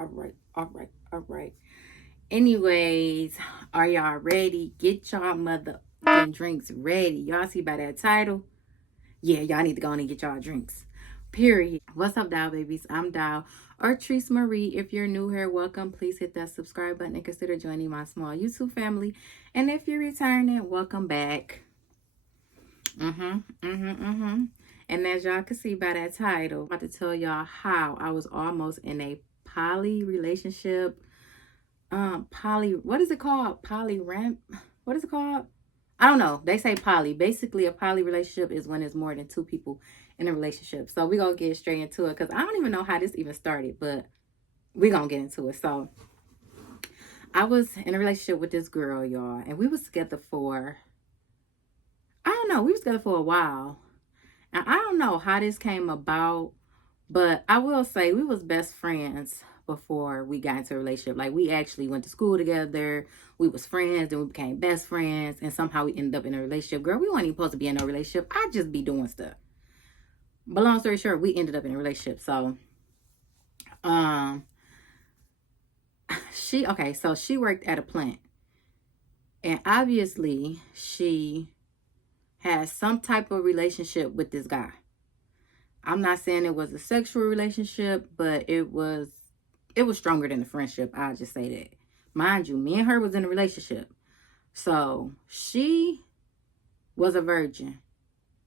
All right. Anyways, are y'all ready? Get y'all motherfucking drinks ready. Y'all see by that title? Yeah, y'all need to go on and get y'all drinks. Period. What's up, Dial Babies? I'm Dial Shertrice Marie. If you're new here, welcome. Please hit that subscribe button and consider joining my small YouTube family. And if you're returning, welcome back. And as y'all can see by that title, I'm about to tell y'all how I was almost in a poly relationship. What is it called? What is it called? I don't know. They say poly. Basically, a poly relationship is when there's more than two people in a relationship. So we're going to get straight into it because I don't even know how this even started, but we're going to get into it. So I was in a relationship with this girl, y'all, and we was together for, I don't know, we was together for a while. And I don't know how this came about, but I will say we was best friends before we got into a relationship. Like, we actually went to school together. We was friends, then we became best friends, and somehow we ended up in a relationship. Girl, we weren't even supposed to be in a relationship. I just be doing stuff. But long story short, we ended up in a relationship. So, she worked at a plant. And obviously, she has some type of relationship with this guy. I'm not saying it was a sexual relationship, but it was stronger than a friendship. I'll just say that. Mind you, me and her was in a relationship. So she was a virgin.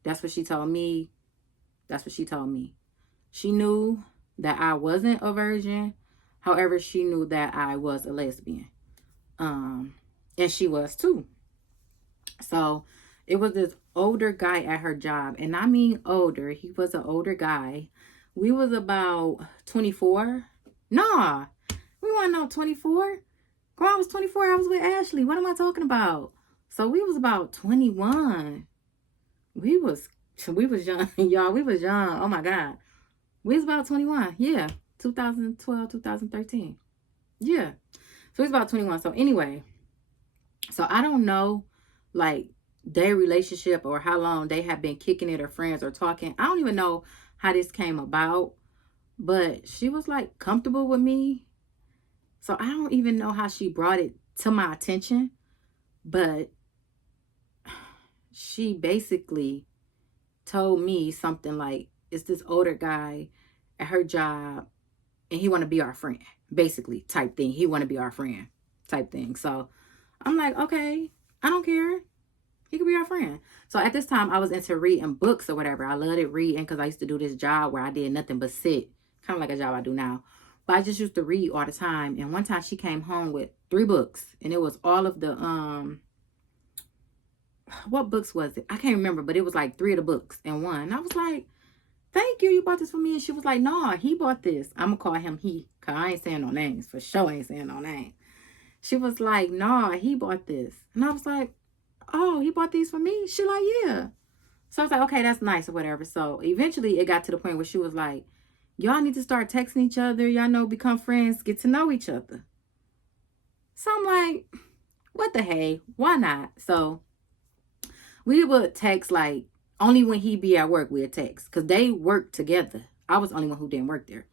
That's what she told me. She knew that I wasn't a virgin. However, she knew that I was a lesbian. And she was too. So it was this older guy at her job. And I mean older. He was an older guy. We was about 24. Nah, we weren't no 24. Girl, I was 24. I was with Ashley. What am I talking about? So we was about 21. We was young, y'all. We was young. Oh my God. We was about 21. Yeah. 2012, 2013. Yeah. So we was about 21. So anyway, so I don't know, like, their relationship or how long they have been kicking it or friends or talking. I don't even know how this came about, but she was like comfortable with me. So I don't even know how she brought it to my attention, but she basically told me something like, it's this older guy at her job and he want to be our friend, basically, type thing. He want to be our friend type thing. So I'm like, okay, I don't care. He could be our friend. So at this time, I was into reading books or whatever. I loved it reading because I used to do this job where I did nothing but sit. Kind of like a job I do now. But I just used to read all the time. And one time she came home with 3 books. And it was all of the, what books was it? I can't remember. But it was like 3 of the books in one. And I was like, thank you. You bought this for me. And she was like, nah, he bought this. I'm going to call him he. Because I ain't saying no names. For sure I ain't saying no names. She was like, nah, he bought this. And I was like, oh, he bought these for me? She like, yeah. So I was like, okay, that's nice or whatever. So eventually it got to the point where she was like, y'all need to start texting each other. Y'all know, become friends, get to know each other. So I'm like, what the hey? Why not? So we would text, like, only when he be at work we'd text. Because they worked together. I was the only one who didn't work there.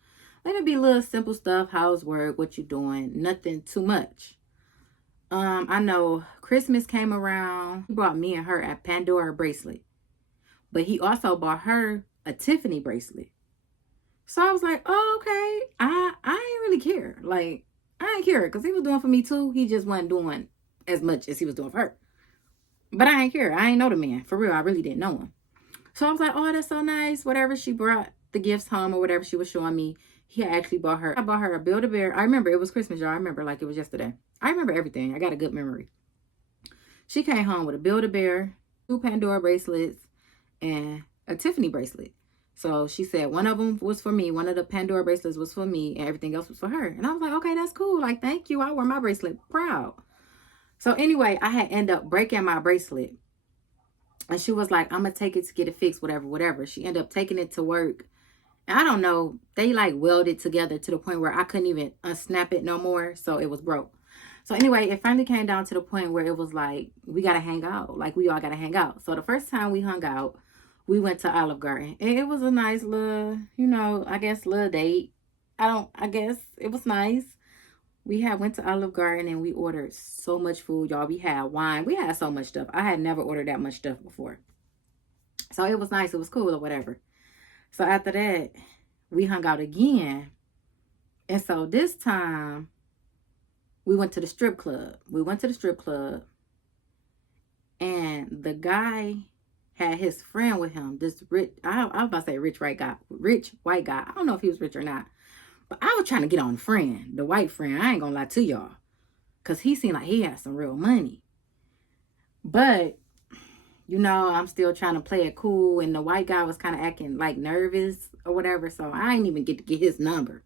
Let it be little simple stuff, housework, what you doing, nothing too much. I know Christmas came around. He brought me and her a Pandora bracelet. But he also bought her a Tiffany bracelet. So I was like, oh, okay. I ain't really care. Like, I ain't care because he was doing for me too. He just wasn't doing as much as he was doing for her. But I ain't care. I ain't know the man. For real, I really didn't know him. So I was like, oh, that's so nice. Whatever, she brought the gifts home or whatever she was showing me. He actually bought her. I bought her a Build-A-Bear. I remember it was Christmas, y'all. I remember like it was yesterday. I remember everything. I got a good memory. She came home with a Build-A-Bear, 2 Pandora bracelets, and a Tiffany bracelet. So she said one of them was for me. One of the Pandora bracelets was for me, and everything else was for her. And I was like, okay, that's cool. Like, thank you. I wear my bracelet proud. So anyway, I had ended up breaking my bracelet. And she was like, I'm going to take it to get it fixed, whatever. She ended up taking it to work. And I don't know. They like welded together to the point where I couldn't even unsnap it no more. So it was broke. So anyway, it finally came down to the point where it was like, we got to hang out. Like, we all got to hang out. So the first time we hung out, we went to Olive Garden. And it was a nice little, I guess, little date. I guess it was nice. We had went to Olive Garden and we ordered so much food, y'all. We had wine. We had so much stuff. I had never ordered that much stuff before. So it was nice. It was cool or whatever. So after that, we hung out again. And so this time, we went to the strip club. And the guy had his friend with him. This rich, I was about to say rich white guy. I don't know if he was rich or not. But I was trying to get on the white friend. I ain't gonna lie to y'all. Because he seemed like he had some real money. But, I'm still trying to play it cool. And the white guy was kind of acting like nervous or whatever. So I didn't even get to get his number.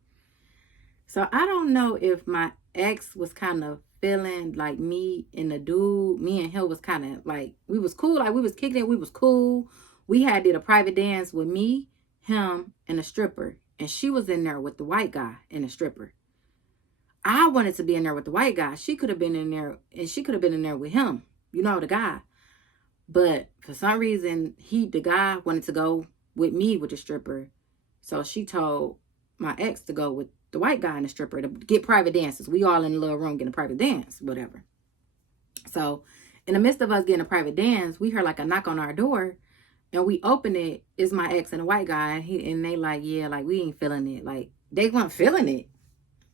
So I don't know if my ex was kind of feeling like me and him was kind of like, we was cool. Like we was kicking it. We was cool. We did a private dance with me, him, and a stripper. And she was in there with the white guy and the stripper. I wanted to be in there with the white guy. She could have been in there, and she could have been in there with him. The guy. But for some reason, the guy wanted to go with me with the stripper. So she told my ex to go with the white guy and the stripper to get private dances. We all in a little room getting a private dance, whatever. So in the midst of us getting a private dance, we heard like a knock on our door. And we open it, it's my ex and a white guy, and they like, yeah, like we ain't feeling it. Like they weren't feeling it.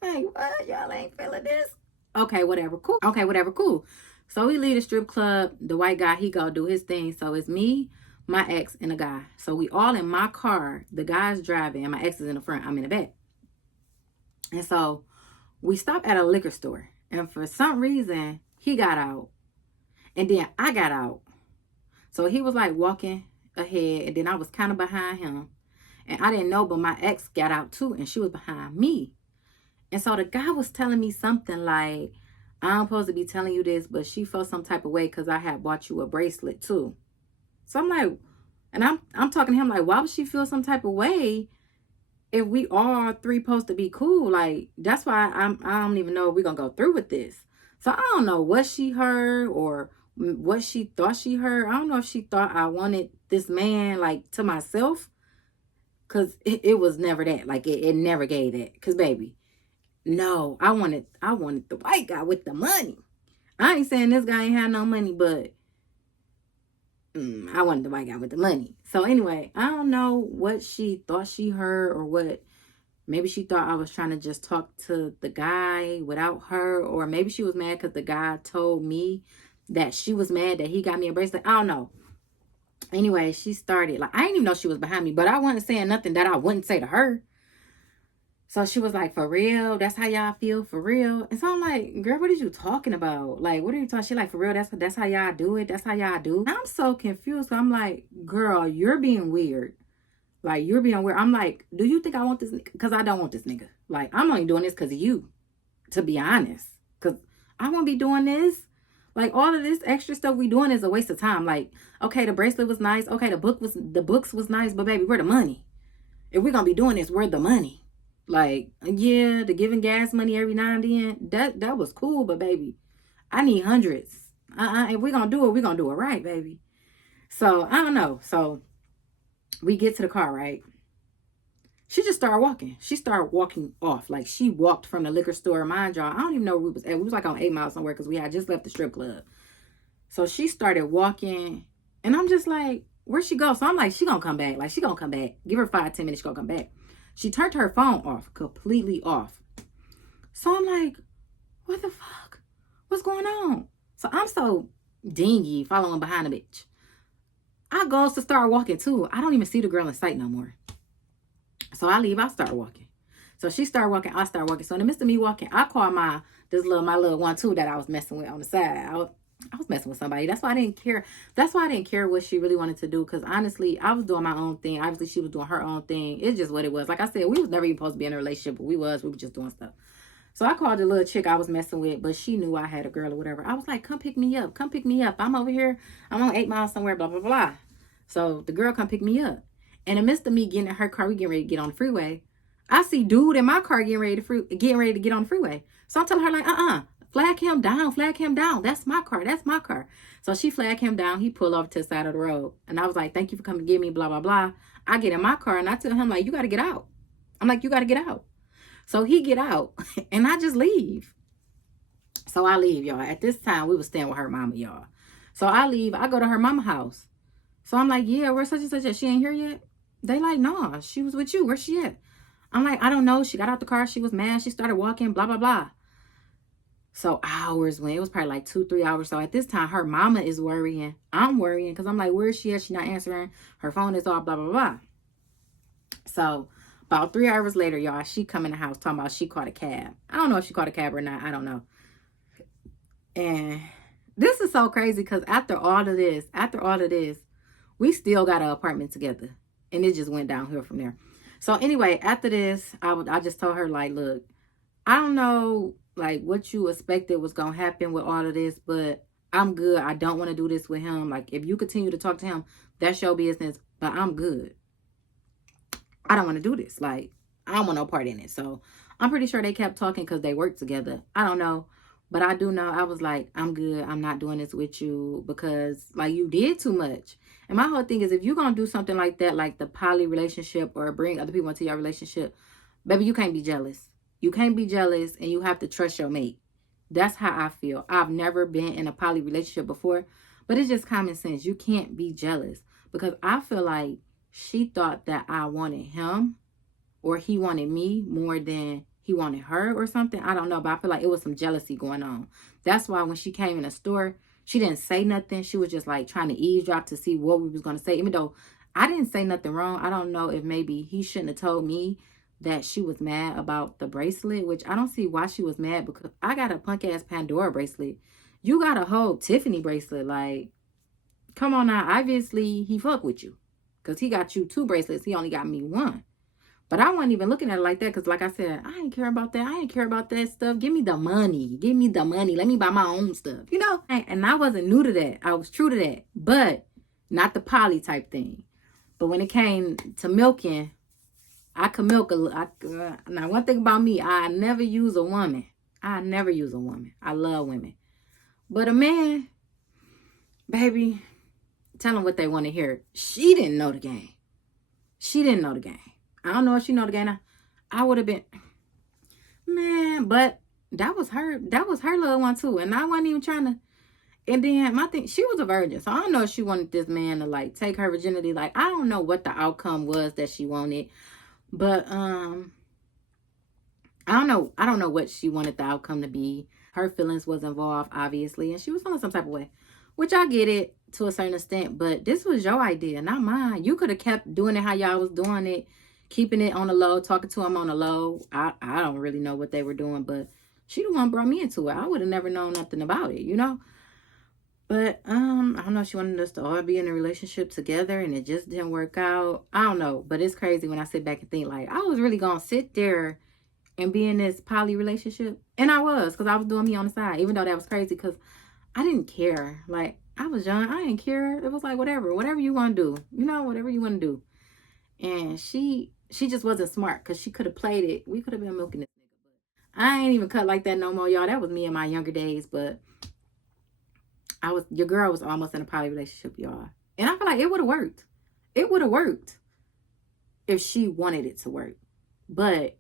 Like, what? Y'all ain't feeling this? Okay, whatever, cool. So we leave the strip club. The white guy, he go do his thing. So it's me, my ex, and a guy. So we all in my car. The guy's driving, and my ex is in the front. I'm in the back. And so we stopped at a liquor store. And for some reason, he got out. And then I got out. So he was like walking ahead, and then I was kind of behind him, and I didn't know, but my ex got out too, and she was behind me. And so the guy was telling me something like, I'm supposed to be telling you this, but she felt some type of way because I had bought you a bracelet too. So I'm like, and I'm talking to him like, why would she feel some type of way if we all three supposed to be cool? Like, that's why I don't even know if we're gonna go through with this. So I don't know what she heard or what she thought she heard. I don't know if she thought I wanted this man like to myself, because it was never that. Like it never gave that. Because baby, no, I wanted the white guy with the money. I ain't saying this guy ain't had no money, but I wanted the white guy with the money. So anyway, I don't know what she thought she heard, or what. Maybe she thought I was trying to just talk to the guy without her, or maybe she was mad because the guy told me that she was mad that he got me a bracelet. I don't know. Anyway, she started, like, I didn't even know she was behind me, but I wasn't saying nothing that I wouldn't say to her. So she was like, for real? That's how y'all feel? For real? And so I'm like, girl, what are you talking about? Like, what are you talking? She like, for real? That's how y'all do it? That's how y'all do? I'm so confused. I'm like, girl, you're being weird. Like, you're being weird. I'm like, do you think I want this? Because I don't want this nigga. Like, I'm only doing this because of you, to be honest. Because I won't be doing this. Like, all of this extra stuff we doing is a waste of time. Like, okay, the bracelet was nice. Okay, the books was nice. But baby, where the money? If we're going to be doing this, where the money? Like, yeah, the giving gas money every now and then, that was cool. But baby, I need hundreds. If we're going to do it, we're going to do it right, baby. So, I don't know. So, we get to the car, right? She just started walking. She started walking off. Like, she walked from the liquor store. Mind y'all, I don't even know where we was at. We was like on 8 Mile somewhere because we had just left the strip club. So she started walking. And I'm just like, where'd she go? So I'm like, she gonna come back. Like, she gonna come back. Give her 5-10 minutes, she gonna come back. She turned her phone off. Completely off. So I'm like, what the fuck? What's going on? So I'm so dingy following behind the bitch. I goes to start walking too. I don't even see the girl in sight no more. So I leave, I start walking. So she started walking, I start walking. So in the midst of me walking, I called my little one too that I was messing with on the side. I was messing with somebody. That's why I didn't care. That's why I didn't care what she really wanted to do. Because honestly, I was doing my own thing. Obviously, she was doing her own thing. It's just what it was. Like I said, we was never even supposed to be in a relationship, but we were just doing stuff. So I called the little chick I was messing with, but she knew I had a girl or whatever. I was like, come pick me up. Come pick me up. I'm over here. I'm on 8 Mile somewhere, blah, blah, blah. So the girl come pick me up. In the midst of me getting in her car, we getting ready to get on the freeway. I see dude in my car getting ready to get on the freeway. So I'm telling her like, flag him down. That's my car. So she flagged him down. He pulled off to the side of the road. And I was like, thank you for coming to get me, blah, blah, blah. I get in my car and I tell him like, you got to get out. I'm like, you got to get out. So he get out and I just leave. So I leave, y'all. At this time, we was staying with her mama, y'all. So I leave. I go to her mama house. So I'm like, yeah, where's such and such at? She ain't here yet? They like, nah, she was with you. Where's she at? I'm like, I don't know. She got out the car. She was mad. She started walking, blah, blah, blah. So hours went. It was probably like 2-3 hours. So at this time, her mama is worrying. I'm worrying because I'm like, where is she at? She not answering. Her phone is off, blah, blah, blah. So about 3 hours later, y'all, she come in the house talking about she caught a cab. I don't know if she caught a cab or not. I don't know. And this is so crazy because after all of this, we still got an apartment together. And it just went downhill from there. So anyway, after this, I just told her, like, look, I don't know, like, what you expected was going to happen with all of this, but I'm good. I don't want to do this with him. Like, if you continue to talk to him, that's your business, but I'm good. I don't want to do this. Like, I don't want no part in it. So I'm pretty sure they kept talking because they worked together. I don't know. But I do know I was like, I'm good. I'm not doing this with you because, like, you did too much. And my whole thing is, if you're going to do something like that, like the poly relationship or bring other people into your relationship, baby, you can't be jealous. You can't be jealous and you have to trust your mate. That's how I feel. I've never been in a poly relationship before, but it's just common sense. You can't be jealous because I feel like she thought that I wanted him or he wanted me more than he wanted her or something. I don't know, but I feel like it was some jealousy going on. That's why when she came in the store, she didn't say nothing. She was just like trying to eavesdrop to see what we was going to say. Even though I didn't say nothing wrong. I don't know if maybe he shouldn't have told me that she was mad about the bracelet, which I don't see why she was mad because I got a punk ass Pandora bracelet. You got a whole Tiffany bracelet. Like, come on now. Obviously, he fuck with you because he got you 2 bracelets. He only got me 1. But I wasn't even looking at it like that because, like I said, I ain't care about that. I ain't care about that stuff. Give me the money. Give me the money. Let me buy my own stuff. You know? And I wasn't new to that. I was true to that. But not the poly type thing. But when it came to milking, I could milk a little. Now, one thing about me, I never use a woman. I never use a woman. I love women. But a man, baby, tell them what they want to hear. She didn't know the game. She didn't know the game. I don't know if she know the game. I would have been, man, but that was her little one too. And I wasn't even trying to, and then my thing, she was a virgin. So I don't know if she wanted this man to like take her virginity. Like, I don't know what the outcome was that she wanted. But, I don't know what she wanted the outcome to be. Her feelings was involved, obviously. And she was feeling some type of way, which I get it to a certain extent. But this was your idea, not mine. You could have kept doing it how y'all was doing it. Keeping it on the low, talking to him on the low. I don't really know what they were doing, but she the one brought me into it. I would have never known nothing about it, you know? But, I don't know. She wanted us to all be in a relationship together, and it just didn't work out. I don't know, but it's crazy when I sit back and think, like, I was really going to sit there and be in this poly relationship. And I was, because I was doing me on the side, even though that was crazy, because I didn't care. Like, I was young. I didn't care. It was like, whatever you want to do, you know, whatever you want to do. And she just wasn't smart because she could have played it. We could have been milking this nigga. But I ain't even cut like that no more, y'all. That was me in my younger days. But your girl was almost in a poly relationship, y'all. And I feel like it would have worked. It would have worked if she wanted it to work. But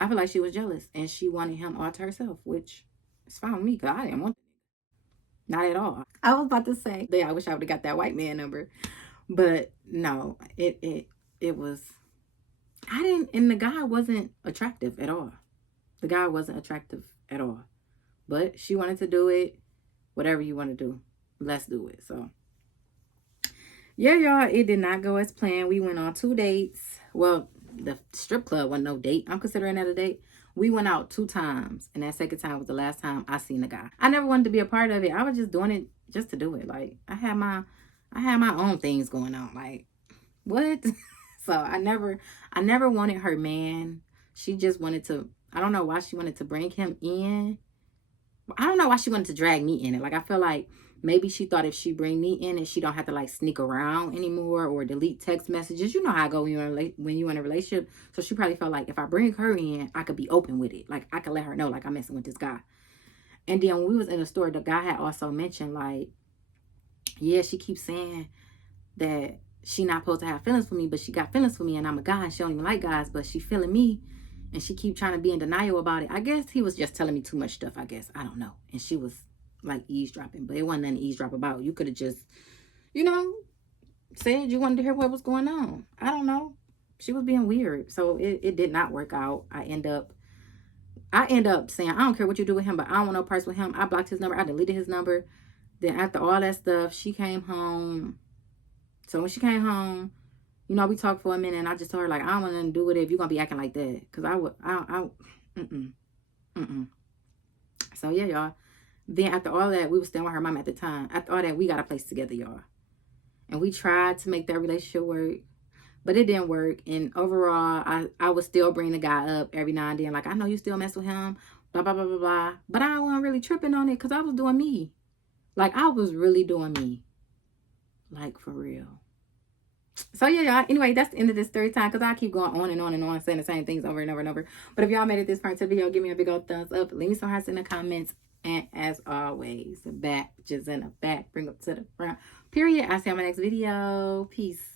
I feel like she was jealous and she wanted him all to herself, which is fine with me because I didn't want it. Not at all. I was about to say, yeah, I wish I would have got that white man number. But no, it was, I didn't, and the guy wasn't attractive at all. The guy wasn't attractive at all. But she wanted to do it. Whatever you want to do, let's do it. So, yeah, y'all, it did not go as planned. We went on 2 dates. Well, the strip club wasn't no date. I'm considering that a date. We went out 2 times, and that second time was the last time I seen the guy. I never wanted to be a part of it. I was just doing it just to do it. Like, I had my own things going on. Like, what? So I never wanted her man. She just wanted to, I don't know why she wanted to bring him in. I don't know why she wanted to drag me in it. Like, I feel like maybe she thought if she bring me in it, she don't have to like sneak around anymore or delete text messages. You know how I go when you're in a relationship. So she probably felt like if I bring her in, I could be open with it. Like, I could let her know, like, I'm messing with this guy. And then when we was in the store, the guy had also mentioned, like, yeah, she keeps saying that she not supposed to have feelings for me, but she got feelings for me, and I'm a guy, and she don't even like guys, but she feeling me. And she keep trying to be in denial about it. I guess he was just telling me too much stuff, I guess. I don't know. And she was like eavesdropping. But it wasn't nothing to eavesdrop about. You could have just, you know, said you wanted to hear what was going on. I don't know. She was being weird. So it did not work out. I end up saying, I don't care what you do with him, but I don't want no parts with him. I blocked his number. I deleted his number. Then after all that stuff, she came home. So when she came home, you know, we talked for a minute, and I just told her, like, I don't want nothing to do with it if you're going to be acting like that. Because So, yeah, y'all. Then after all that, we were staying with her mom at the time. After all that, we got a place together, y'all. And we tried to make that relationship work, but it didn't work. And overall, I would still bring the guy up every now and then. Like, I know you still mess with him, blah, blah, blah, blah, blah. But I wasn't really tripping on it because I was doing me. Like, I was really doing me. Like, for real. So, yeah, y'all. Anyway, that's the end of this story time, because I keep going on and on and on, saying the same things over and over and over. But if y'all made it this part of the video, give me a big old thumbs up. Leave me some hearts in the comments. And as always, the back, just in the back, bring up to the front. Period. I'll see you on my next video. Peace.